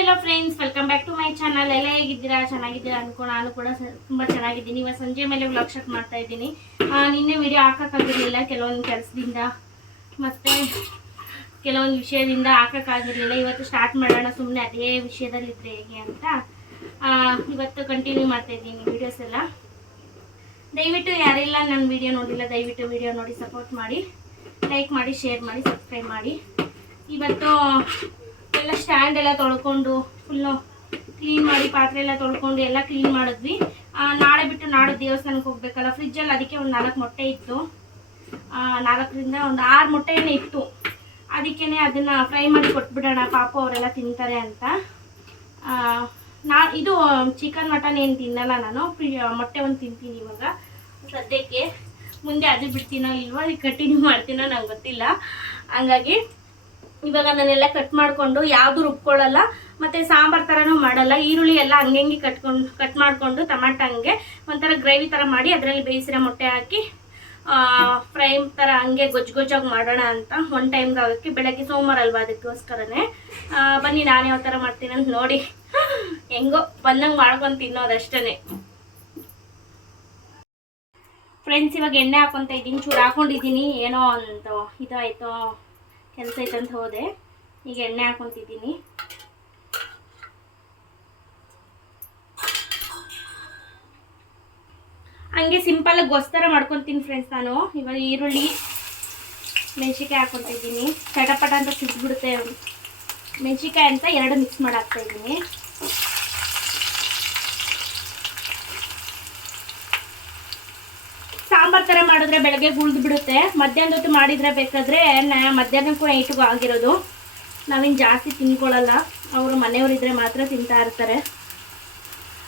Hello friends, welcome back to my channel. ಎಲ್ಲ ಹೇಗಿದ್ದೀರಾ? ಚೆನ್ನಾಗಿದ್ದೀರಾ ಅನ್ಕೋ. ನಾನು ಕೂಡ ತುಂಬ ಚೆನ್ನಾಗಿದ್ದೀನಿ. ಇವತ್ತು ಸಂಜೆ ಮೇಲೆ ವ್ಲಾಗ್ ಸ್ಟಾರ್ಟ್ ಮಾಡ್ತಾ ಇದ್ದೀನಿ. ನಿನ್ನೆ ವಿಡಿಯೋ ಹಾಕೋಕ್ಕಾಗಿರಲಿಲ್ಲ, ಕೆಲವೊಂದು ಕೆಲಸದಿಂದ ಮತ್ತು ಕೆಲವೊಂದು ವಿಷಯದಿಂದ ಹಾಕೋಕ್ಕಾಗಿರಲಿಲ್ಲ. ಇವತ್ತು ಸ್ಟಾರ್ಟ್ ಮಾಡೋಣ, ಸುಮ್ಮನೆ ಅದೇ ವಿಷಯದಲ್ಲಿದ್ದರೆ ಹೇಗೆ ಅಂತ ಇವತ್ತು ಕಂಟಿನ್ಯೂ ಮಾಡ್ತಾ ಇದ್ದೀನಿ ವೀಡಿಯೋಸ್ ಎಲ್ಲ. ದಯವಿಟ್ಟು ಯಾರೆಲ್ಲ ನನ್ನ ವಿಡಿಯೋ ನೋಡಿಲ್ಲ, ದಯವಿಟ್ಟು ವಿಡಿಯೋ ನೋಡಿ ಸಪೋರ್ಟ್ ಮಾಡಿ, ಲೈಕ್ ಮಾಡಿ, ಶೇರ್ ಮಾಡಿ, ಸಬ್ಸ್ಕ್ರೈಬ್ ಮಾಡಿ. ಇವತ್ತು ಎಲ್ಲ ಸ್ಟ್ಯಾಂಡ್ ಎಲ್ಲ ತೊಳ್ಕೊಂಡು ಫುಲ್ಲು ಕ್ಲೀನ್ ಮಾಡಿ, ಪಾತ್ರೆ ಎಲ್ಲ ತೊಳ್ಕೊಂಡು ಎಲ್ಲ ಕ್ಲೀನ್ ಮಾಡಿದ್ವಿ. ನಾಳೆ ಬಿಟ್ಟು ನಾಳೆ ದೇವಸ್ಥಾನಕ್ಕೆ ಹೋಗ್ಬೇಕಲ್ಲ, ಫ್ರಿಜ್ಜಲ್ಲಿ ಅದಕ್ಕೆ ಒಂದು 4 ಮೊಟ್ಟೆ ಇತ್ತು. 4ರಿಂದ ಒಂದು 6 ಮೊಟ್ಟೆನೇ ಇತ್ತು. ಅದಕ್ಕೇ ಅದನ್ನು ಫ್ರೈ ಮಾಡಿ ಕೊಟ್ಬಿಡೋಣ, ಪಾಪ ಅವರೆಲ್ಲ ತಿಂತಾರೆ ಅಂತ. ಇದು ಚಿಕನ್ ಮಟನ್ ಏನು ತಿನ್ನಲ್ಲ ನಾನು, ಮೊಟ್ಟೆ ಒಂದು ತಿಂತೀನಿ ಇವಾಗ ಸದ್ಯಕ್ಕೆ. ಮುಂದೆ ಅದು ಬಿಡ್ತೀನೋ ಇಲ್ವೋ, ಅದು ಕಂಟಿನ್ಯೂ ಮಾಡ್ತೀನೋ ನಂಗೆ ಗೊತ್ತಿಲ್ಲ. ಹಂಗಾಗಿ ಇವಾಗ ನಾನೆಲ್ಲ ಕಟ್ ಮಾಡಿಕೊಂಡು, ಯಾವುದು ರುಬ್ಕೊಳ್ಳಲ್ಲ ಮತ್ತು ಸಾಂಬಾರು ಥರನೂ ಮಾಡಲ್ಲ. ಈರುಳ್ಳಿ ಎಲ್ಲ ಹಂಗೆ ಕಟ್ ಮಾಡಿಕೊಂಡು ಟೊಮಾಟೊ ಹಂಗೆ ಒಂಥರ ಗ್ರೇವಿ ಥರ ಮಾಡಿ ಅದರಲ್ಲಿ ಬೇಯಿಸಿರೋ ಮೊಟ್ಟೆ ಹಾಕಿ ಫ್ರೈ ಥರ ಹಂಗೆ ಗೊಜ್ಜಾಗಿ ಮಾಡೋಣ ಅಂತ ಒನ್ ಟೈಮ್ಗೆ ಆಗೋಕ್ಕೆ. ಬೆಳಗ್ಗೆ ಸೋಮವಾರ ಅಲ್ವಾ, ಅದಕ್ಕೋಸ್ಕರನೇ. ಬನ್ನಿ ನಾನು ಯಾವ ಥರ ಮಾಡ್ತೀನಿ ಅಂತ ನೋಡಿ. ಹೆಂಗೋ ಬಂದಂಗೆ ಮಾಡ್ಕೊಂಡು ತಿನ್ನೋದಷ್ಟೇ ಫ್ರೆಂಡ್ಸ್. ಇವಾಗ ಎಣ್ಣೆ ಹಾಕೊತ ಇದ್ದೀನಿ, ಚೂರು ಹಾಕೊಂಡಿದ್ದೀನಿ. ಏನೋ ಒಂದು ಇದಾಯಿತು, ಕೆಲಸ ಐತಂತ ಹೋದೆ. ಈಗ ಎಣ್ಣೆ ಹಾಕೊತಿದ್ದೀನಿ. ಹಂಗೆ ಸಿಂಪಲಾಗಿ ಗೊಸ್ತರ ಮಾಡ್ಕೊತೀನಿ ಫ್ರೆಂಡ್ಸ್ ನಾನು. ಇವಾಗ ಈರುಳ್ಳಿ ಮೆಣಸಿಕಾಯಿ ಹಾಕೊತಿದ್ದೀನಿ. ಚಟಪಟ ಅಂತ ಸಿದ್ಬಿಡುತ್ತೆ. ಮೆಣಸಿಕಾಯಿ ಅಂತ 2 ಮಿಕ್ಸ್ ಮಾಡಿ ಹಾಕ್ತಾಯಿದ್ದೀನಿ. ಸಾಂಬಾರು ಥರ ಮಾಡಿದ್ರೆ ಬೆಳಗ್ಗೆ ಗುಳ್ದು ಬಿಡುತ್ತೆ. ಮಧ್ಯಾಹ್ನದ ಹೊತ್ತು ಮಾಡಿದರೆ ಬೇಕಾದರೆ ಮಧ್ಯಾಹ್ನಕ್ಕೂ ನೈಟ್ಗೂ ಆಗಿರೋದು. ನಾವೇನು ಜಾಸ್ತಿ ತಿನ್ಕೊಳ್ಳಲ್ಲ, ಅವರು ಮನೆಯವರಿದ್ದರೆ ಮಾತ್ರ ತಿಂತಾ ಇರ್ತಾರೆ.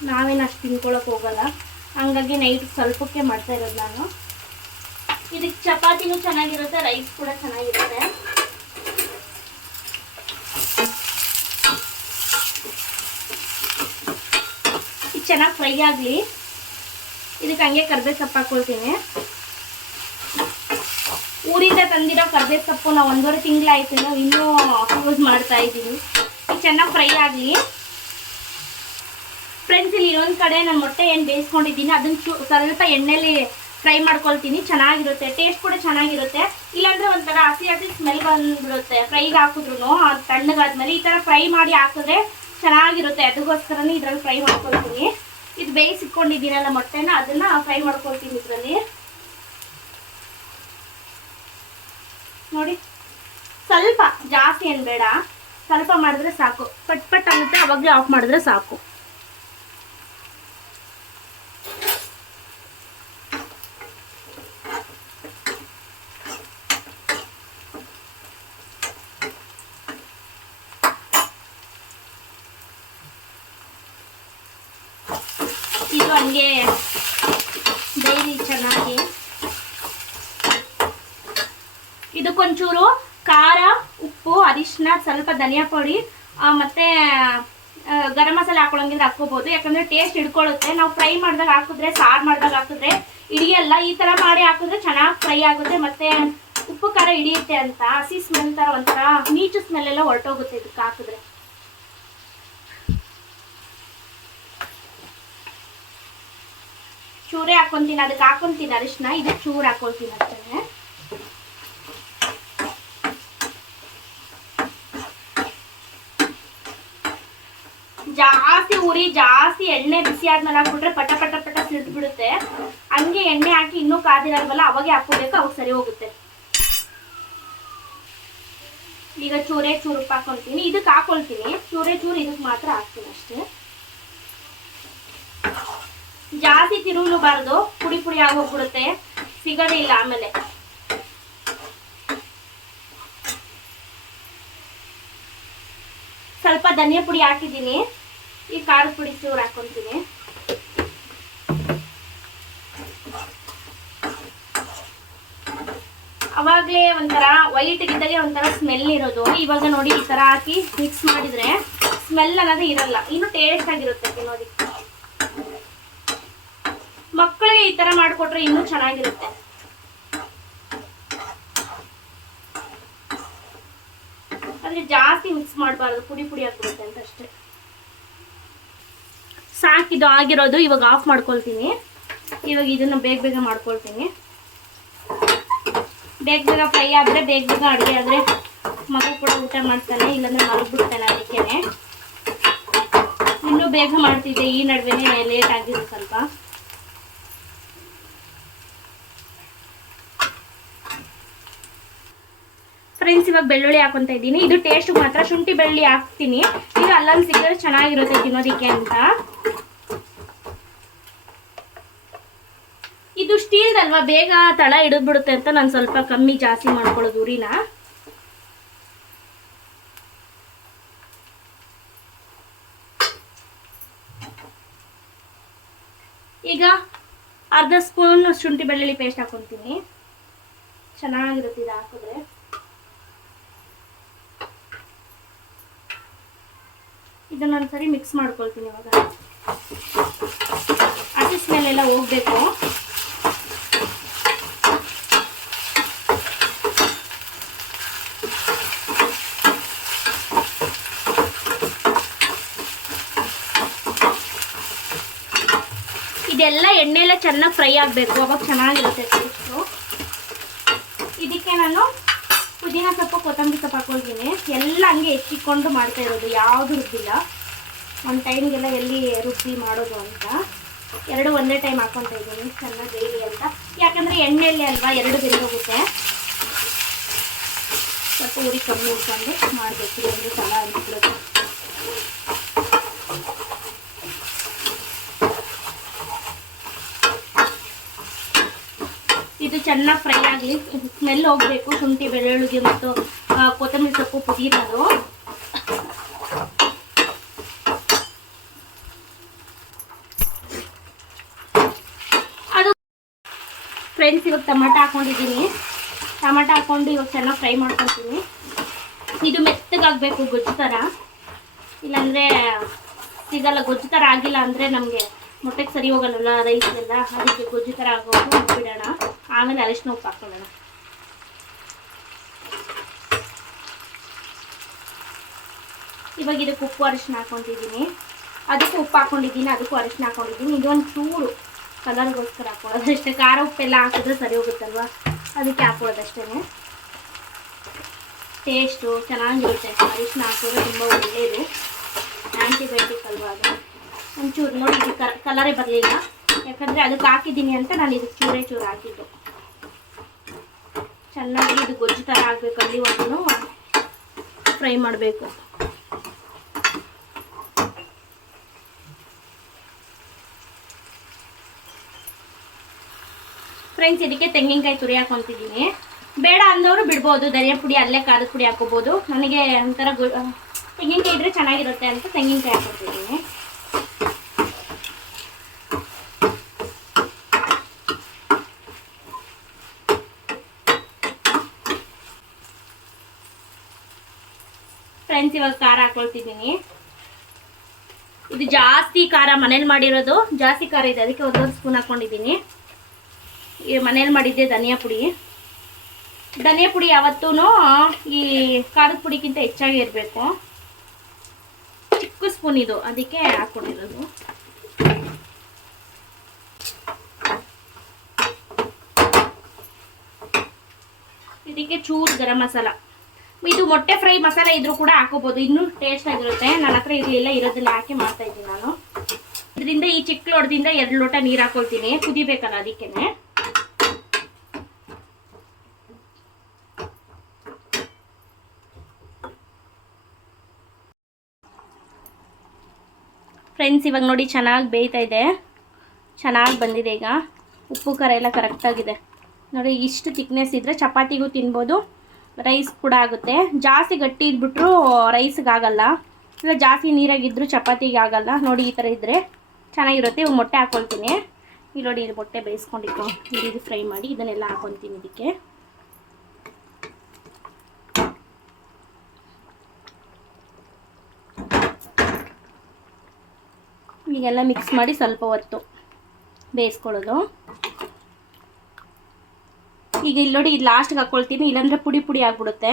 ನಾವೇನು ಅಷ್ಟು ತಿನ್ಕೊಳ್ಳೋಕೆ ಹೋಗಲ್ಲ. ಹಂಗಾಗಿ ನೈಟ್ ಸ್ವಲ್ಪಕ್ಕೆ ಮಾಡ್ತಾ ಇರೋದು ನಾನು. ಇದಕ್ಕೆ ಚಪಾತಿನೂ ಚೆನ್ನಾಗಿರುತ್ತೆ, ರೈಸ್ ಕೂಡ ಚೆನ್ನಾಗಿರುತ್ತೆ. ಇದು ಚೆನ್ನಾಗಿ ಫ್ರೈ ಆಗಲಿ. ಇದಕ್ಕೆ ಹಂಗೆ ಕರ್ಬೇವು ಸೊಪ್ಪು ಹಾಕ್ಕೊಳ್ತೀನಿ. ಊರಿಂದ ತಂದಿರೋ ಕರ್ಬೇವು ಸೊಪ್ಪು ನಾವು 1.5 ತಿಂಗಳಾಯ್ತು, ನಾವು ಇನ್ನೂ ಯೂಸ್ ಮಾಡ್ತಾ ಇದ್ದೀನಿ. ಇದು ಚೆನ್ನಾಗಿ ಫ್ರೈ ಆಗಲಿ ಫ್ರೆಂಡ್ಸ್. ಇಲ್ಲಿ ಇನ್ನೊಂದು ಕಡೆ ನಾನು ಮೊಟ್ಟೆ ಏನು ಬೇಯಿಸ್ಕೊಂಡಿದ್ದೀನಿ ಅದನ್ನು ಸ್ವಲ್ಪ ಎಣ್ಣೆಯಲ್ಲಿ ಫ್ರೈ ಮಾಡ್ಕೊಳ್ತೀನಿ. ಚೆನ್ನಾಗಿರುತ್ತೆ, ಟೇಸ್ಟ್ ಕೂಡ ಚೆನ್ನಾಗಿರುತ್ತೆ. ಇಲ್ಲಾಂದರೆ ಒಂಥರ ಹಸಿ ಸ್ಮೆಲ್ ಬಂದ್ಬಿಡುತ್ತೆ ಫ್ರೈಗೆ ಹಾಕಿದ್ರು. ಅದು ತಣ್ಣಗಾದ್ಮೇಲೆ ಈ ಥರ ಫ್ರೈ ಮಾಡಿ ಹಾಕಿದ್ರೆ ಚೆನ್ನಾಗಿರುತ್ತೆ. ಅದಕ್ಕೋಸ್ಕರನೇ ಇದರಲ್ಲಿ ಫ್ರೈ ಮಾಡ್ಕೊಳ್ತೀನಿ. ಇದು ಬೇಯಿಸಿಟ್ಕೊಂಡಿದ್ದೀನಲ್ಲ ಮೊಟ್ಟೆನ, ಅದನ್ನು ಫ್ರೈ ಮಾಡ್ಕೊಳ್ತೀನಿ ಇದರಲ್ಲಿ. ನೋಡಿ, ಸ್ವಲ್ಪ ಜಾಸ್ತಿ ಏನು ಬೇಡ, ಸ್ವಲ್ಪ ಮಾಡಿದ್ರೆ ಸಾಕು. ಪಟ್ ಆಗುತ್ತೆ, ಅವಾಗಲೇ ಆಫ್ ಮಾಡಿದ್ರೆ ಸಾಕು. ಇದು ಹಂಗೆ ಬೇಯಿಲಿ ಚೆನ್ನಾಗಿ. ಇದಕ್ಕೊಂಚೂರು ಖಾರ, ಉಪ್ಪು, ಅರಿಶಿನ, ಸ್ವಲ್ಪ ಧನಿಯಾ ಪುಡಿ ಮತ್ತು ಗರಂ ಮಸಾಲೆ ಹಾಕೊಳ್ಳೋಂಗಿದ್ರೆ ಹಾಕ್ಕೋಬೋದು. ಯಾಕಂದರೆ ಟೇಸ್ಟ್ ಹಿಡ್ಕೊಳ್ಳುತ್ತೆ. ನಾವು ಫ್ರೈ ಮಾಡಿದಾಗ ಹಾಕಿದ್ರೆ, ಸಾರು ಮಾಡಿದಾಗ ಹಾಕಿದ್ರೆ ಹಿಡಿಯಲ್ಲ. ಈ ಥರ ಮಾಡಿ ಹಾಕಿದ್ರೆ ಚೆನ್ನಾಗಿ ಫ್ರೈ ಆಗುತ್ತೆ ಮತ್ತು ಉಪ್ಪು ಖಾರ ಹಿಡಿಯುತ್ತೆ ಅಂತ. ಹಸಿ ಸ್ಮೆಲ್ ಥರ ಒಂಥರ ನೀಚು ಸ್ಮೆಲ್ಲೆಲ್ಲ ಹೊರಟೋಗುತ್ತೆ ಇದಕ್ಕೆ ಹಾಕಿದ್ರೆ. ಚೂರೇ ಹಾಕ್ಕೊತೀನಿ, ಅದಕ್ಕೆ ಹಾಕ್ಕೊತೀನಿ ಅರಿಶಿನ. ಇದಕ್ಕೆ ಚೂರು ಹಾಕ್ಕೊಳ್ತೀನಿ ಅಷ್ಟೇ. ಜಾಸ್ತಿ ಉರಿ, ಜಾಸ್ತಿ ಎಣ್ಣೆ ಬಿಸಿ ಆದ್ಮೇಲೆ ಹಾಕ್ಬಿಟ್ರೆ ಪಟ ಪಟ ಪಟ ಸಿಡಿದು ಬಿಡುತ್ತೆ. ಹಂಗೆ ಎಣ್ಣೆ ಹಾಕಿ ಇನ್ನೂ ಕಾದಿರಲ್ವಲ್ಲ, ಅವಾಗೆ ಹಾಕೋಬೇಕು, ಅವಾಗ ಸರಿ ಹೋಗುತ್ತೆ. ಈಗ ಚೂರು ಉಪ್ಪು ಹಾಕೊಳ್ತೀನಿ. ಇದಕ್ಕೆ ಹಾಕೊಳ್ತೀನಿ ಚೂರು, ಇದಕ್ಕೆ ಮಾತ್ರ ಹಾಕ್ತೀನಿ ಅಷ್ಟೇ. ಜಾಸ್ತಿ ತಿರುಗಲೂಬಾರ್ದು, ಪುಡಿ ಆಗೋಗ್ಬಿಡುತ್ತೆ, ಸಿಗೋದೇ ಇಲ್ಲ ಆಮೇಲೆ. ಸ್ವಲ್ಪ ಧನಿಯಾ ಪುಡಿ ಹಾಕಿದ್ದೀನಿ. ಈ ಖಾರದ ಪುಡಿ ಚೂರು ಹಾಕೊತೀನಿ. ಅವಾಗಲೇ ಒಂಥರ ವೈಟ್ ಇದ್ದಾಗೆ ಒಂಥರ ಸ್ಮೆಲ್ ಇರೋದು. ಇವಾಗ ನೋಡಿ ಈ ಥರ ಹಾಕಿ ಮಿಕ್ಸ್ ಮಾಡಿದರೆ ಸ್ಮೆಲ್ ಅನ್ನೋದೇ ಇರಲ್ಲ, ಇನ್ನು ಟೇಸ್ಟ್ ಆಗಿರುತ್ತೆ ತಿನ್ನೋದಕ್ಕೆ. ಮಕ್ಕಳಿಗೆ ಈ ಥರ ಮಾಡಿಕೊಟ್ರೆ ಇನ್ನೂ ಚೆನ್ನಾಗಿರುತ್ತೆ. ಅಂದರೆ ಜಾಸ್ತಿ ಮಿಕ್ಸ್ ಮಾಡಬಾರ್ದು, ಪುಡಿ ಪುಡಿ ಆಗಿಬಿಡುತ್ತೆ ಅಂತ ಅಷ್ಟೇ. ಸಾಕಿದು ಆಗಿರೋದು. ಇವಾಗ ಆಫ್ ಮಾಡ್ಕೊಳ್ತೀನಿ. ಇವಾಗ ಇದನ್ನು ಬೇಗ ಬೇಗ ಮಾಡ್ಕೊಳ್ತೀನಿ. ಬೇಗ ಬೇಗ ಫ್ರೈ ಆದರೆ ಬೇಗ ಬೇಗ ಅಡುಗೆ ಆದರೆ ಮಗು ಕೂಡ ಊಟ ಮಾಡ್ತಾನೆ, ಇಲ್ಲಾಂದರೆ ಮಲಗಿಬಿಡ್ತಾನೆ. ಅದಕ್ಕೆ ಇನ್ನೂ ಬೇಗ ಮಾಡ್ತಿದ್ದೆ, ಈ ನಡುವೆನೇ ಲೇಟ್ ಆಗಿದೆ ಸ್ವಲ್ಪ. ಫ್ರೆಂಡ್ಸ್, ಇವಾಗ ಬೆಳ್ಳುಳ್ಳಿ ಹಾಕೊತಾ ಇದ್ದೀನಿ. ಇದು ಟೇಸ್ಟ್ ಮಾತ್ರ ಶುಂಠಿ ಬೆಳ್ಳುಳ್ಳಿ ಹಾಕ್ತೀನಿ. ಇದು ಅಲ್ಲಲ್ಲಿ ಸಿಕ್ಕಿದ್ರೆ ಚೆನ್ನಾಗಿರುತ್ತೆ ತಿನ್ನೋದಕ್ಕೆ ಅಂತ. ಇದು ಸ್ಟೀಲ್ದಲ್ವಾ, ಬೇಗ ತಳ ಹಿಡಿದ್ಬಿಡುತ್ತೆ ಅಂತ ನಾನು ಸ್ವಲ್ಪ ಕಮ್ಮಿ ಜಾಸ್ತಿ ಮಾಡ್ಕೊಳ್ಳೋದು ಉರಿನ. ಈಗ ಅರ್ಧ ಸ್ಪೂನ್ ಶುಂಠಿ ಬೆಳ್ಳುಳ್ಳಿ ಪೇಸ್ಟ್ ಹಾಕೊತೀನಿ. ಚೆನ್ನಾಗಿರುತ್ತೆ ಇದು ಹಾಕಿದ್ರೆ. ಇದನ್ನ ಒಂದ್ಸರಿ ಮಿಕ್ಸ್ ಮಾಡ್ಕೊಳ್ತೀನಿ. ಇವಾಗ ಹಸಿ ಸ್ಮೆಲ್ ಎಲ್ಲ ಹೋಗ್ಬೇಕು. ಇದೆಲ್ಲ ಎಣ್ಣೆಲ್ಲ ಚೆನ್ನಾಗಿ ಫ್ರೈ ಆಗಬೇಕು, ಅವಾಗ ಚೆನ್ನಾಗಿರುತ್ತೆ ಟೇಸ್ಟು. ಇದಕ್ಕೆ ನಾನು ಪುದೀನ ಸೊಪ್ಪು ಕೊತ್ತಂಬರಿ ಸೊಪ್ಪು ಹಾಕೊಳ್ತೀನಿ. ಎಲ್ಲ ಹಂಗೆ ಹೆಚ್ಚಿಕೊಂಡು ಮಾಡ್ತಾ ಇರೋದು, ಯಾವುದು ರುಬ್ಬಿಲ್ಲ. ಒಂದು ಟೈಮ್ಗೆಲ್ಲ ಎಲ್ಲಿ ರುಬ್ಬಿ ಮಾಡೋದು ಅಂತ ಎರಡು ಒಂದೇ ಟೈಮ್ ಹಾಕೊತಾ ಇದ್ದೀನಿ, ಚೆನ್ನಾಗಿ ಬೇಡಿ ಅಂತ. ಯಾಕಂದರೆ ಎಣ್ಣೆಯಲ್ಲಿ ಅಲ್ವಾ, ಎರಡು ಬೆಂದೋಗುತ್ತೆ. ಸ್ವಲ್ಪ ಉರಿ ಕಮ್ಮಿ ಇಟ್ಕೊಂಡು ಮಾಡಬೇಕು, ಒಂದು ಸಲ ಅಂದ್ಬಿಡೋದು. ಇದು ಚೆನ್ನಾಗಿ ಫ್ರೈ ಆಗಲಿ, ಸ್ಮೆಲ್ ಹೋಗಬೇಕು. ಶುಂಠಿ ಬೆಳ್ಳುಳ್ಳಿಗೆ ಮತ್ತು ಕೊತ್ತಂಬರಿ ಸೊಪ್ಪು ಪುದೀನದು. ಅದು ಫ್ರೆಂಡ್ಸ್, ಇವಾಗ ಟೊಮಾಟೊ ಹಾಕೊಂಡಿದ್ದೀನಿ. ಟೊಮಾಟೊ ಹಾಕೊಂಡು ಇವಾಗ ಚೆನ್ನಾಗಿ ಫ್ರೈ ಮಾಡ್ಕೊತೀನಿ. ಇದು ಮೆತ್ತಗಾಗಬೇಕು, ಗೊಜ್ಜು ಥರ. ಇಲ್ಲಾಂದರೆ ಸಿಗಲ್ಲ. ಗೊಜ್ಜು ಥರ ಆಗಿಲ್ಲ ಅಂದರೆ ನಮಗೆ ಮೊಟ್ಟೆಗೆ ಸರಿ ಹೋಗಲ್ಲ ರೈಸ್ ಎಲ್ಲ. ಅದಕ್ಕೆ ಗೊಜ್ಜು ಥರ ಆಗೋದು ಬಿಡೋಣ. ಆಮೇಲೆ ಅರಿಶಿನ ಉಪ್ಪು ಹಾಕೊಳ್ಳೋಣ. ಇವಾಗ ಇದಕ್ಕೆ ಉಪ್ಪು ಅರಿಶಿನ ಹಾಕ್ಕೊಂಡಿದ್ದೀನಿ. ಅದಕ್ಕೂ ಉಪ್ಪು ಹಾಕ್ಕೊಂಡಿದ್ದೀನಿ, ಅದಕ್ಕೂ ಅರಿಶಿನ ಹಾಕ್ಕೊಂಡಿದ್ದೀನಿ. ಇದೊಂದು ಚೂರು ಕಲರ್ಗೋಸ್ಕರ ಹಾಕೊಳ್ಳೋದು ಅಷ್ಟೇ. ಖಾರ ಉಪ್ಪೆಲ್ಲ ಹಾಕಿದ್ರೆ ಸರಿ ಹೋಗುತ್ತಲ್ವ, ಅದಕ್ಕೆ ಹಾಕೊಳ್ಳೋದಷ್ಟೇ. ಟೇಸ್ಟು ಚೆನ್ನಾಗಿರುತ್ತೆ. ಅರಿಶಿನ ಹಾಕಿದ್ರೆ ತುಂಬ ಒಳ್ಳೆಯದು, ಆ್ಯಂಟಿಬಯೋಟಿಕ್ ಅಲ್ವಾ ಅದು. ಒಂಚೂರು ನೋಡಿ, ಇದು ಕಲರೇ ಬರಲಿಲ್ಲ. ಯಾಕಂದರೆ ಅದಕ್ಕೆ ಹಾಕಿದ್ದೀನಿ ಅಂತ ನಾನು ಇದಕ್ಕೆ ಚೂರು ಹಾಕಿದ್ದು. ಚೆನ್ನಾಗಿ ಇದು ಗೊಜ್ಜು ಥರ ಆಗಬೇಕು, ಅಲ್ಲಿವರೆಗೂ ಫ್ರೈ ಮಾಡಬೇಕು. ಫ್ರೆಂಡ್ಸ್, ಇದಕ್ಕೆ ತೆಂಗಿನಕಾಯಿ ತುರಿ ಹಾಕೊತಿದ್ದೀನಿ. ಬೇಡ ಅಂದವರು ಬಿಡ್ಬೋದು, ಧನಿಯಾ ಪುಡಿ ಅಲ್ಲೇ ಖಾರದ ಪುಡಿ ಹಾಕೋಬೋದು. ನನಗೆ ಒಂಥರ ತೆಂಗಿನಕಾಯಿ ಇದ್ರೆ ಚೆನ್ನಾಗಿರುತ್ತೆ ಅಂತ ತೆಂಗಿನಕಾಯಿ ಹಾಕೊತಿದ್ದೀನಿ. ಫ್ರೆಂಡ್ಸ್, ಇವಾಗ ಖಾರ ಹಾಕೊಳ್ತಿದ್ದೀನಿ. ಇದು ಜಾಸ್ತಿ ಖಾರ, ಮನೇಲಿ ಮಾಡಿರೋದು ಜಾಸ್ತಿ ಖಾರ ಇದೆ, ಅದಕ್ಕೆ ಒಂದೊಂದು ಸ್ಪೂನ್ ಹಾಕ್ಕೊಂಡಿದ್ದೀನಿ. ಮನೇಲಿ ಮಾಡಿದ್ದೆ ಧನಿಯಾ ಪುಡಿ. ಧನಿಯಾ ಪುಡಿ ಯಾವತ್ತೂ ಈ ಖಾರದ ಪುಡಿಗಿಂತ ಹೆಚ್ಚಾಗಿ ಇರಬೇಕು. ಚಿಕ್ಕ ಸ್ಪೂನ್ ಇದು, ಅದಕ್ಕೆ ಹಾಕ್ಕೊಂಡಿರೋದು. ಇದಕ್ಕೆ ಚೂರು ಗರಂ ಮಸಾಲ. ಇದು ಮೊಟ್ಟೆ ಫ್ರೈ ಮಸಾಲೆ ಇದ್ರೂ ಕೂಡ ಹಾಕೋಬಹುದು, ಇನ್ನೂ ಟೇಸ್ಟ್ ಆಗಿರುತ್ತೆ. ನನ್ನ ಹತ್ರ ಇರಲಿಲ್ಲ, ಇರೋದನ್ನ ಹಾಕಿ ಮಾಡ್ತಾ ಇದ್ದೀನಿ ನಾನು. ಇದರಿಂದ ಈ ಚಿಕ್ಕ ಲೋಟದಿಂದ 2 ಲೋಟ ನೀರು ಹಾಕೊಳ್ತೀನಿ, ಕುದಿಬೇಕಲ್ಲ ಅದಕ್ಕೇನೆ. ಫ್ರೆಂಡ್ಸ್, ಇವಾಗ ನೋಡಿ ಚೆನ್ನಾಗಿ ಬೇಯ್ತಾ ಇದೆ, ಚೆನ್ನಾಗಿ ಬಂದಿದೆ. ಈಗ ಉಪ್ಪು ಖಾರ ಎಲ್ಲ ಕರೆಕ್ಟಾಗಿದೆ ನೋಡಿ. ಇಷ್ಟು ತಿಕ್ನೆಸ್ ಇದ್ದರೆ ಚಪಾತಿಗೂ ತಿನ್ಬೋದು, ರೈಸ್ ಕೂಡ ಆಗುತ್ತೆ. ಜಾಸ್ತಿ ಗಟ್ಟಿ ಇದ್ಬಿಟ್ರು ರೈಸ್ಗೆ ಆಗಲ್ಲ, ಇಲ್ಲ ಜಾಸ್ತಿ ನೀರಾಗಿದ್ದರೂ ಚಪಾತಿಗೆ ಆಗಲ್ಲ. ನೋಡಿ ಈ ಥರ ಇದ್ದರೆ ಚೆನ್ನಾಗಿರುತ್ತೆ. ಇವಾಗ ಮೊಟ್ಟೆ ಹಾಕ್ಕೊಳ್ತೀನಿ. ಇಲ್ಲಿ ನೋಡಿ, ಇದು ಮೊಟ್ಟೆ ಬೇಯಿಸ್ಕೊಂಡಿತ್ತು, ಇದು ಫ್ರೈ ಮಾಡಿ ಇದನ್ನೆಲ್ಲ ಹಾಕ್ಕೊತೀನಿ ಇದಕ್ಕೆ. ಈಗೆಲ್ಲ ಮಿಕ್ಸ್ ಮಾಡಿ ಸ್ವಲ್ಪ ಹೊತ್ತು ಬೇಯಿಸ್ಕೊಳ್ಳೋದು. ಈಗ ಇಲ್ಲಿ ನೋಡಿ, ಇದು ಲಾಸ್ಟ್ಗೆ ಹಾಕ್ಕೊಳ್ತೀನಿ, ಇಲ್ಲಾಂದರೆ ಪುಡಿ ಪುಡಿ ಆಗಿಬಿಡುತ್ತೆ.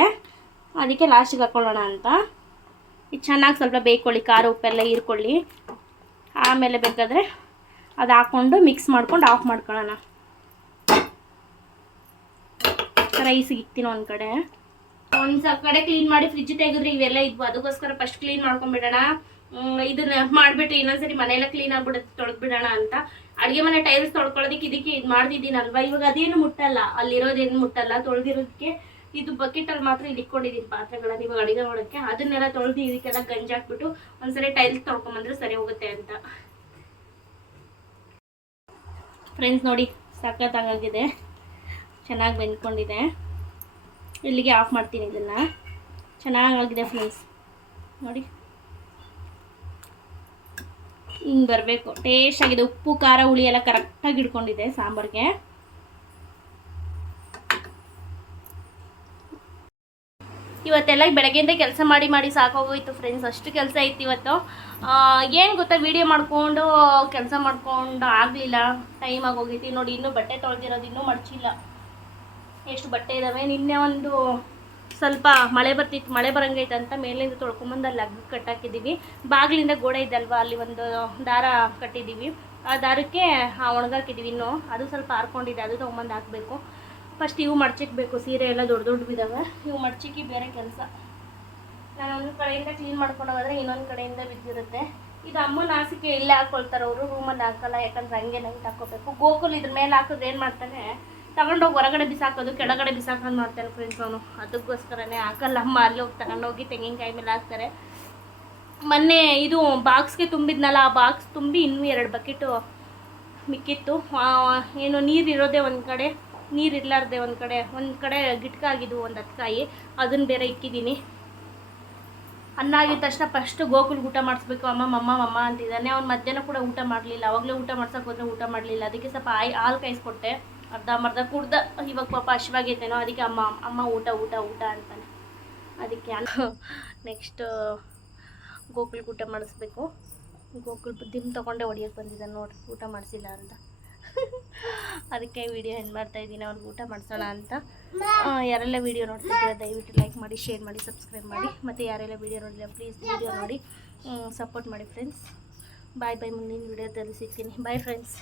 ಅದಕ್ಕೆ ಲಾಸ್ಟಿಗೆ ಹಾಕ್ಕೊಳ್ಳೋಣ ಅಂತ. ಇದು ಚೆನ್ನಾಗಿ ಸ್ವಲ್ಪ ಬೇಯ್ಕೊಳ್ಳಿ, ಖಾರ ಉಪ್ಪೆಲ್ಲ ಹೀರ್ಕೊಳ್ಳಿ. ಆಮೇಲೆ ಬೇಕಾದರೆ ಅದು ಹಾಕ್ಕೊಂಡು ಮಿಕ್ಸ್ ಮಾಡ್ಕೊಂಡು ಆಫ್ ಮಾಡ್ಕೊಳ್ಳೋಣ. ರೈಸಿಗೆ ಇಕ್ತೀನಿ ಒಂದು ಕಡೆ. ಒಂದು ಕಡೆ ಕ್ಲೀನ್ ಮಾಡಿ ಫ್ರಿಜ್ ತೆಗೆದ್ರೆ ಇವೆಲ್ಲ ಇದ್ವು, ಅದಕ್ಕೋಸ್ಕರ ಫಸ್ಟ್ ಕ್ಲೀನ್ ಮಾಡ್ಕೊಂಡ್ಬಿಡೋಣ. ಇದನ್ನ ಮಾಡಿಬಿಟ್ಟು ಇನ್ನೊಂದ್ಸರಿ ಮನೆಯೆಲ್ಲ ಕ್ಲೀನ್ ಆಗ್ಬಿಡುತ್ತೆ, ತೊಳೆದ್ಬಿಡೋಣ ಅಂತ. ಅಡುಗೆ ಮನೆ ಟೈಲ್ಸ್ ತೊಳ್ಕೊಳ್ಳೋದಕ್ಕೆ ಇದಕ್ಕೆ ಇದು ಮಾಡ್ತಿದ್ದೀನಲ್ವ, ಇವಾಗ ಅದೇನು ಮುಟ್ಟಲ್ಲ, ಅಲ್ಲಿರೋದೇನು ಮುಟ್ಟಲ್ಲ. ತೊಳೆದಿರೋದಕ್ಕೆ ಇದು ಬಕೆಟಲ್ಲಿ ಮಾತ್ರ ಇಲ್ಲಿ ಇಟ್ಕೊಂಡಿದ್ದೀನಿ ಪಾತ್ರೆಗಳನ್ನ ಇವಾಗ ಅಡುಗೆ ಮಾಡೋಕ್ಕೆ. ಅದನ್ನೆಲ್ಲ ತೊಳೆದು ಇದಕ್ಕೆಲ್ಲ ಗಂಜಿ ಹಾಕ್ಬಿಟ್ಟು ಒಂದ್ಸರಿ ಟೈಲ್ಸ್ ತೊಳ್ಕೊಂಬಂದ್ರೆ ಸರಿ ಹೋಗುತ್ತೆ ಅಂತ. ಫ್ರೆಂಡ್ಸ್ ನೋಡಿ ಸಖತ್ತಾಗಿದೆ, ಚೆನ್ನಾಗಿ ಬೆಂದ್ಕೊಂಡಿದೆ. ಇಲ್ಲಿಗೆ ಆಫ್ ಮಾಡ್ತೀನಿ. ಇದನ್ನು ಚೆನ್ನಾಗಾಗಿದೆ ಫ್ರೆಂಡ್ಸ್, ನೋಡಿ ಹಿಂಗೆ ಬರಬೇಕು. ಟೇಸ್ಟ್ ಆಗಿದೆ, ಉಪ್ಪು ಖಾರ ಹುಳಿ ಎಲ್ಲ ಕರೆಕ್ಟಾಗಿ ಹಿಡ್ಕೊಂಡಿದೆ ಸಾಂಬಾರಿಗೆ. ಇವತ್ತೆಲ್ಲ ಬೆಳಗ್ಗೆಯಿಂದ ಕೆಲಸ ಮಾಡಿ ಸಾಕೋಗೋಯ್ತು ಫ್ರೆಂಡ್ಸ್, ಅಷ್ಟು ಕೆಲಸ ಇತ್ತು ಇವತ್ತು. ಏನು ಗೊತ್ತಾ, ವೀಡಿಯೋ ಮಾಡಿಕೊಂಡು ಕೆಲಸ ಮಾಡ್ಕೊಂಡು ಆಗಲಿಲ್ಲ, ಟೈಮ್ ಆಗೋಗೈತಿ. ನೋಡಿ ಇನ್ನೂ ಬಟ್ಟೆ ತೊಳೆದಿರೋದು ಇನ್ನೂ ಮಡಚಿಲ್ಲ, ಎಷ್ಟು ಬಟ್ಟೆ ಇದ್ದಾವೆ. ನಿನ್ನೆ ಒಂದು ಸ್ವಲ್ಪ ಮಳೆ ಬರ್ತಿತ್ತು, ಮಳೆ ಬರಂಗೈತೆ ಅಂತ ಮೇಲಿಂದ ತೊಳ್ಕೊಂಬಂದು ಅಲ್ಲಿ ಹಗ್ಗ ಕಟ್ಟಾಕಿದ್ದೀವಿ. ಬಾಗಿಲಿಂದ ಗೋಡೆ ಇದ್ದಲ್ವ, ಅಲ್ಲಿ ಒಂದು ದಾರ ಕಟ್ಟಿದ್ದೀವಿ. ಆ ದಾರಕ್ಕೆ ಒಣಗಾಕಿದ್ದೀವಿ. ಇನ್ನೂ ಅದು ಸ್ವಲ್ಪ ಹಾರ್ಕೊಂಡಿದೆ, ಅದು ತೊಗೊಂಬಂದು ಹಾಕಬೇಕು. ಫಸ್ಟ್ ಇವು ಮಡ್ಚಿಕ್ಬೇಕು, ಸೀರೆ ಎಲ್ಲ ದೊಡ್ಡ ದೊಡ್ಡವಿದ್ದಾವೆ, ಇವು ಮಡ್ಚಿಕ್ಕಿ ಬೇರೆ ಕೆಲಸ. ನಾನು ಒಂದು ಕಡೆಯಿಂದ ಕ್ಲೀನ್ ಮಾಡ್ಕೊಂಡು ಹೋದರೆ ಇನ್ನೊಂದು ಕಡೆಯಿಂದ ಬಿದ್ದಿರುತ್ತೆ. ಇದು ಅಮ್ಮನ ಹಾಸಿಗೆ ಇಲ್ಲೇ ಹಾಕ್ಕೊಳ್ತಾರೆ ಅವರು, ರೂಮಲ್ಲಿ ಹಾಕಲ್ಲ, ಯಾಕಂದ್ರೆ ಹಂಗೆ ನೈಟ್ ಹಾಕ್ಕೋಬೇಕು. ಗೋಕುಲ್ ಇದ್ರ ಮೇಲೆ ಹಾಕಿದ್ರೆ ಏನು ಮಾಡ್ತಾನೆ, ತಗೊಂಡೋಗಿ ಹೊರಗಡೆ ಬಿಸಾಕೋದು, ಕೆಳಗಡೆ ಬಿಸಾಕೋದು ಮಾಡ್ತಾನೆ ಫ್ರೆಂಡ್ಸ್ ಅವನು. ಅದಕ್ಕೋಸ್ಕರನೇ ಹಾಕಲ್ಲ ಅಮ್ಮ, ಅಲ್ಲಿ ಹೋಗಿ ತಗೊಂಡೋಗಿ ತೆಂಗಿನಕಾಯಿ ಮೇಲೆ ಹಾಕ್ತಾರೆ. ಮೊನ್ನೆ ಇದು ಬಾಕ್ಸ್ಗೆ ತುಂಬಿದ್ನಲ್ಲ, ಆ ಬಾಕ್ಸ್ ತುಂಬಿ ಇನ್ನೂ 2 ಬಕೆಟು ಮಿಕ್ಕಿತ್ತು. ಏನು ನೀರು ಇರೋದೇ ಒಂದು ಕಡೆ, ನೀರು ಇರಲಾರ್ದೆ ಒಂದು ಕಡೆ ಗಿಟ್ಕಾಗಿದ್ವು ಒಂದು 10 ಕಾಯಿ, ಅದನ್ನು ಬೇರೆ ಇಕ್ಕಿದ್ದೀನಿ. ಅನ್ನ ಆಗಿದ ತಕ್ಷಣ ಫಸ್ಟ್ ಗೋಕುಲ್ ಊಟ ಮಾಡಿಸ್ಬೇಕು. ಅಮ್ಮ ಅಂತಿದ್ದಾನೆ. ಅವ್ನು ಮಧ್ಯಾಹ್ನ ಕೂಡ ಊಟ ಮಾಡಲಿಲ್ಲ, ಅವಾಗಲೇ ಊಟ ಮಾಡ್ಸೋಕೆ ಹೋದರೆ ಊಟ ಮಾಡಲಿಲ್ಲ. ಅದಕ್ಕೆ ಸ್ವಲ್ಪ ಹಾಲು ಕಾಯಿಸ್ಕೊಟ್ಟೆ, ಅರ್ಧ ಕುಡ್ದ. ಇವಾಗ ಪಾಪ ಹಶ್ವಾಗೈತೇನೋ, ಅದಕ್ಕೆ ಅಮ್ಮ ಊಟ ಅಂತಾನೆ. ಅದಕ್ಕೆ ನೆಕ್ಸ್ಟ್ ಗೋಕುಲ್ಗೆ ಊಟ ಮಾಡಿಸ್ಬೇಕು. ಗೋಕುಲ್ ದಿಮ್ ತೊಗೊಂಡೆ ಹೊಡಿಯೋಕ್ಕೆ ಬಂದಿದ್ದಾನೆ ನೋಡಿ, ಊಟ ಮಾಡಿಸಿಲ್ಲ ಅಂತ. ಅದಕ್ಕೆ ವಿಡಿಯೋ ಏನು ಮಾಡ್ತಾಯಿದ್ದೀನಿ, ಅವ್ರಿಗೆ ಊಟ ಮಾಡಿಸೋಣ ಅಂತ. ಯಾರೆಲ್ಲ ವಿಡಿಯೋ ನೋಡ್ತಿದ್ದೀರ ದಯವಿಟ್ಟು ಲೈಕ್ ಮಾಡಿ, ಶೇರ್ ಮಾಡಿ, ಸಬ್ಸ್ಕ್ರೈಬ್ ಮಾಡಿ. ಮತ್ತು ಯಾರೆಲ್ಲ ವಿಡಿಯೋ ನೋಡಿಲ್ಲ ಪ್ಲೀಸ್ ವಿಡಿಯೋ ನೋಡಿ ಸಪೋರ್ಟ್ ಮಾಡಿ ಫ್ರೆಂಡ್ಸ್. ಬಾಯ್ ಮುಂದಿನ ವಿಡಿಯೋದಲ್ಲಿ ಸಿಗ್ತೀನಿ. Bye friends.